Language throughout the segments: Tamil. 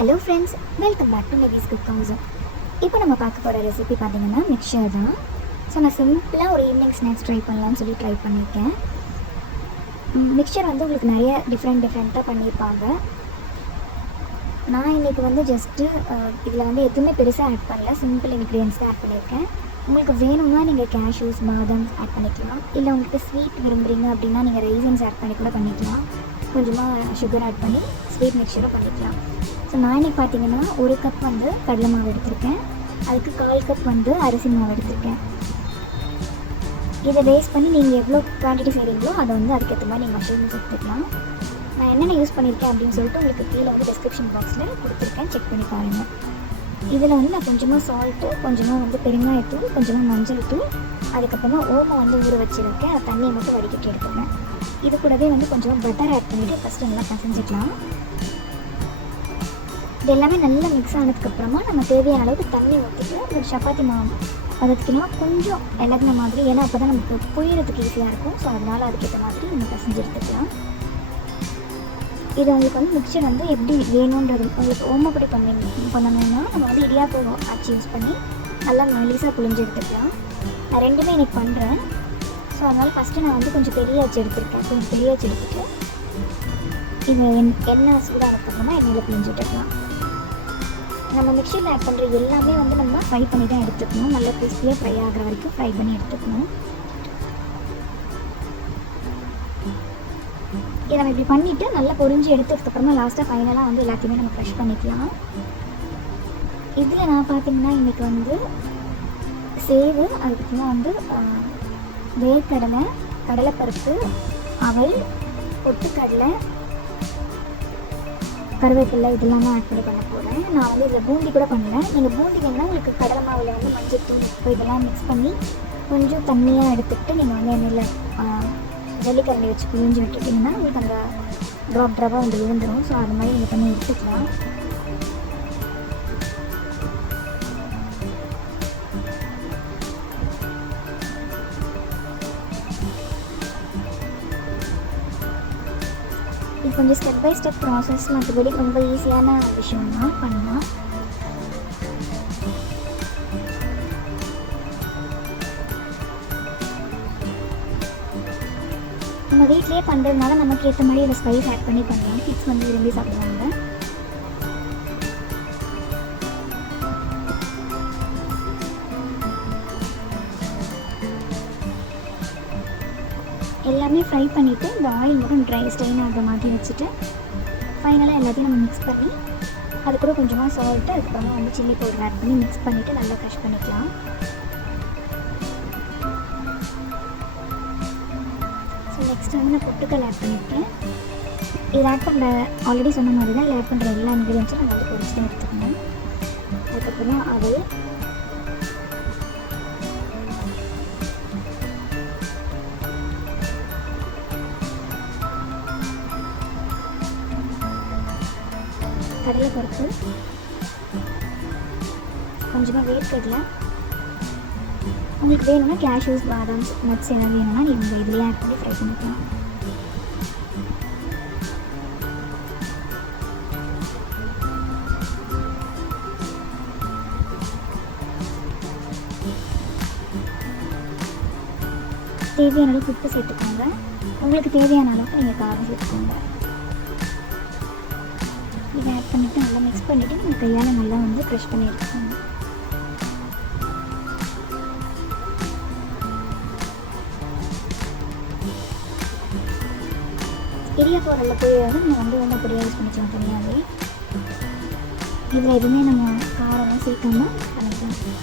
Hello friends, welcome back to Nevis cook house. இப்போ நம்ம பார்க்க போகிற ரெசிபி பார்த்தீங்கன்னா மிக்சர் தான். ஸோ நான் சிம்பிளாக ஒரு ஈவினிங் ஸ்நாக்ஸ் ட்ரை பண்ணலாம்னு சொல்லி ட்ரை பண்ணியிருக்கேன். மிக்சர் வந்து உங்களுக்கு நிறைய டிஃப்ரெண்ட்டாக பண்ணியிருப்பாங்க. நான் இன்றைக்கி வந்து ஜஸ்ட்டு இதில் வந்து எதுவுமே பெருசாக ஆட் பண்ணல, சிம்பிள் இன்க்ரீடியன்ஸ் தான் ஆட் பண்ணியிருக்கேன். உங்களுக்கு வேணும்னா நீங்கள் கேஷ்யூஸ், பாதாம் ஆட் பண்ணிக்கலாம். இல்லை உங்களுக்கு ஸ்வீட் விரும்புகிறீங்க அப்படின்னா நீங்கள் ரைசன்ஸ் ஆட் பண்ணி கூட பண்ணிக்கலாம். கொஞ்சமாக சுகர் ஆட் பண்ணி ஸ்வீட் மிக்சரும் பண்ணிக்கலாம். ஸோ நான் இன்றைக்கி பார்த்தீங்கன்னா 1 கப் வந்து கடலை மாவு எடுத்திருக்கேன். அதுக்கு 1/4 கப் வந்து அரிசி மாவு எடுத்திருக்கேன். இதை பேஸ் பண்ணி நீங்கள் எவ்வளோ குவான்டிட்டி செய்கிறீங்களோ அதை வந்து அதுக்கேற்ற மாதிரி நீங்கள் மெஷர்மெண்ட்ஸ் எடுத்துக்கலாம். நான் என்னென்ன யூஸ் பண்ணியிருக்கேன் அப்படின்னு சொல்லிட்டு உங்களுக்கு கீழே வந்து டிஸ்கிரிப்ஷன் பாக்ஸில் கொடுத்துருக்கேன், செக் பண்ணி பாருங்கள். இதில் வந்து நான் கொஞ்சமாக சால்ட்டு, கொஞ்சமாக வந்து பெருங்காயத்தூள், கொஞ்சமாக மஞ்சள் தூள், அதுக்கப்புறமா ஓமம் வந்து ஊற வச்சுருக்கேன். அது தண்ணியை மட்டும் வடிகட்டி எடுத்துக்கிறேன். இது கூடவே வந்து கொஞ்சமாக பட்டர் ஆட் பண்ணிவிட்டு ஃபஸ்ட்டு நல்லா பசஞ்சிக்கலாம். இது எல்லாமே நல்லா மிக்ஸ் ஆனதுக்கப்புறமா நம்ம தேவையான அளவுக்கு தண்ணி ஊற்றிட்டு ஒரு சப்பாத்தி மாவு பதத்துக்குனா கொஞ்சம் இலகுன மாதிரி, ஏன்னா அப்போ தான் நமக்கு புழியறதுக்கு ஈஸியாக இருக்கும். ஸோ அதனால் அதுக்கேற்ற மாதிரி நம்ம பசஞ்சு எடுத்துக்கலாம். இது உங்களுக்கு வந்து மிக்சர் வந்து எப்படி வேணுன்றது உங்களுக்கு ஓமப்படி பண்ணணும்னா நம்ம வந்து இடியாப்பம் ஆச்சி யூஸ் பண்ணி நல்லா மெலிசாக புழிஞ்சு எடுத்துக்கலாம். நான் ரெண்டுமே இன்றைக்கி பண்ணுறேன். ஸோ அதனால் ஃபஸ்ட்டு நான் வந்து கொஞ்சம் பெரிய ஆச்சி எடுத்துருக்கேன். கொஞ்சம் பெரிய ஆச்சி எடுத்துகிட்டு இது எண்ணெய் சூடாகிறதுக்கப்புறமா எண்ணெயில் புழிஞ்சுட்டுக்கலாம். நம்ம மிக்சியில் ஆட் பண்ணுற எல்லாமே வந்து நம்ம ஃப்ரை பண்ணி தான் எடுத்துக்கணும். நல்லா கிறிஸ்பியாக ஃப்ரை ஆகிற வரைக்கும் ஃப்ரை பண்ணி எடுத்துக்கணும். இதை நம்ம இப்படி பண்ணிவிட்டு நல்லா பொரிஞ்சு எடுத்ததுக்கப்புறமா லாஸ்ட்டாக ஃபைனலாக வந்து எல்லாத்தையுமே நம்ம ஃப்ரெஷ் பண்ணிக்கலாம். இதில் நான் பார்த்திங்கன்னா இன்றைக்கி வந்து சேவு, அதுக்கப்புறமா வந்து வேர்க்கடலை, கடலைப்பருப்பு, அவல், பொட்டுக்கடலை, கருவேப்பிலை இதெல்லாம் ஆட் பண்ணி பண்ண போகிறேன். நான் வந்து இதில் பூந்தி கூட பண்ணல. நீங்கள் பூந்தி வேணுன்னா உங்களுக்கு கடலை மாவில் வந்து மஞ்சள் தூள், உப்பு இதெல்லாம் மிக்ஸ் பண்ணி கொஞ்சம் தண்ணியாக எடுத்துக்கிட்டு நீங்கள் வந்து எண்ணெயில் ஜல்லிக்கரண்டி வச்சு புழிஞ்சு விட்டுட்டிங்கன்னா உங்களுக்கு அந்த ட்ராப்பாக வந்து விழுந்துடும். ஸோ அது மாதிரி நீங்கள் பண்ணி எடுத்துக்கலாம். இது கொஞ்சம் ஸ்டெப் பை ஸ்டெப் ப்ராசஸ், மற்றபடி ரொம்ப ஈஸியான விஷயம் தான், பண்ணலாம். நம்ம வீட்லேயே பண்ணுறதுனால நமக்கு ஏற்ற மாதிரி இதை ஸ்பைஸ் ஆட் பண்ணி பண்ணலாம். கிட்ஸ் வந்து விரும்பி சாப்பிடுவாங்க. எல்லாமே ஃப்ரை பண்ணிவிட்டு இந்த ஆயில் மட்டும் ஸ்ட்ரெயின் ஆகிற மாதிரி வச்சுட்டு ஃபைனலாக எல்லாத்தையும் நம்ம மிக்ஸ் பண்ணி அது கூட கொஞ்சமாக சால்ட்டு, அதுக்கப்புறமா வந்து சில்லி பவுடர் ஆட் பண்ணி மிக்ஸ் பண்ணிவிட்டு நல்லா க்ரஷ் பண்ணிக்கலாம். ஸோ நெக்ஸ்ட் வந்து நான் பொட்டுக்கல் ஆட் பண்ணியிருக்கேன். இது ஆட் பண்ணுற ஆல்ரெடி சொன்ன மாதிரி தான் ஆட் பண்ணுற எல்லா இன்க்ரீடியன்ஸும் நம்ம வந்து பொரிச்சு எடுத்துக்கணும். அதுக்கப்புறமா அவல், கடலைப்பருப்பு, கொஞ்சமாக வேர்க்கடலை, உங்களுக்கு வேணும்னா கேஷ்யூஸ், பாதாம், நட்ஸ் எதாவது வேணும்னா நீங்கள் இதிலே ஆட் பண்ணி ஃப்ரை பண்ணிக்கலாம். தேவையான அளவுக்கு உப்பு சேர்த்துக்கோங்க. உங்களுக்கு தேவையான அளவுக்கு நீங்கள் காரம் சேர்த்துக்கோங்க. இதை ஆட் பண்ணிவிட்டு நல்லா மிக்ஸ் பண்ணிவிட்டு நீங்கள் கையால் நல்லா வந்து க்ரஷ் பண்ணி எடுத்துக்கோங்க. இடியாப்பம் உரல்ல போய் வந்து நம்ம வந்து ரொம்ப பொடியாக யூஸ் பண்ணிக்கலாம் தனியாகவே. இதில் எதுவுமே நம்ம காரம் சேர்க்காமல் பண்ணிக்கலாம்.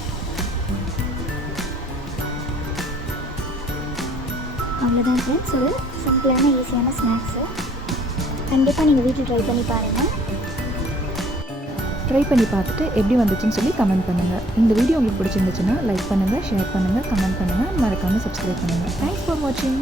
அவ்வளோதான் ஃப்ரெண்ட்ஸ், ஒரு சிம்பிளான ஈஸியான ஸ்நாக்ஸு. கண்டிப்பாக நீங்கள் வீட்டில் ட்ரை பண்ணி பாருங்கள். ட்ரை பண்ணி பார்த்துட்டு எப்படி வந்துச்சுன்னு சொல்லி கமெண்ட் பண்ணுங்கள். இந்த வீடியோ உங்களுக்கு பிடிச்சிருந்துச்சுன்னா லைக் பண்ணுங்கள், ஷேர் பண்ணுங்கள், கமெண்ட் பண்ணுங்கள், மறக்காமல் சப்ஸ்கிரைப் பண்ணுங்கள். தேங்க்ஸ் ஃபார் வாட்சிங்.